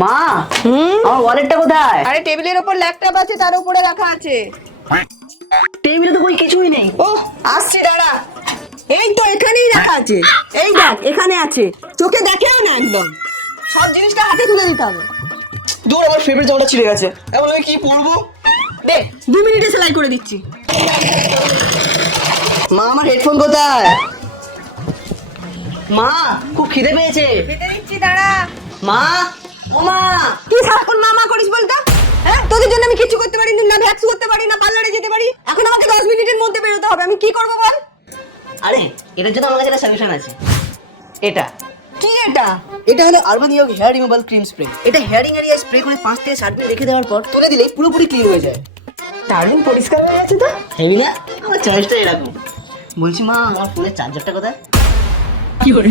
মা, আমার ওয়ালেটটা কোথায়? আরে টেবিলের উপর ল্যাপটপ আছে, তার উপরে রাখা আছে। টেবিলে তো কই কিছুই নেই। ও আসছি, দাঁড়া। এই তো এখানেই রাখা আছে। এই দেখ, এখানে আছে, চোখে দেখেও না একদম। সব জিনিসটা হাতে তুলে দিতে হবে। দূর, আমার ফেভারিট জামাটা ছিঁড়ে গেছে, এখন আমি কি পরবো? দে, 2 মিনিটে সেলাই করে দিচ্ছি। মা, আমার হেডফোন কোথায়? মা, খুব খিদে পেয়েছে। খেতে দিচ্ছি, দাঁড়া। মা, ও মা। তুই সারাক্ষণ মামা করিস বলতো? হ্যাঁ, তোদের জন্য আমি কিছু করতে পারি না, ভ্যাক্স করতে পারি না, পার্লারে যেতে পারি। এখন আমাকে 10 মিনিটের মধ্যে বেরোতে হবে, আমি কি করবো বল? আরে, এটার জন্য আমার কাছে একটা সলিউশন আছে। এটা কি এটা? এটা হলো Urban Yog hair removal cream spray. এটা হেয়ারিং এরিয়া স্প্রে করে 5 থেকে 7 মিনিট রেখে দেওয়ার পর তুলে দিলেই পুরোপুরি ক্লিন হয়ে যায়। দারুণ পরিষ্কার হয়ে গেছে তো। হেবি না? আমার চয়েসটা এরকম। বলছি মা, আমার ফোনের চার্জারটা কোথায়? কি করে?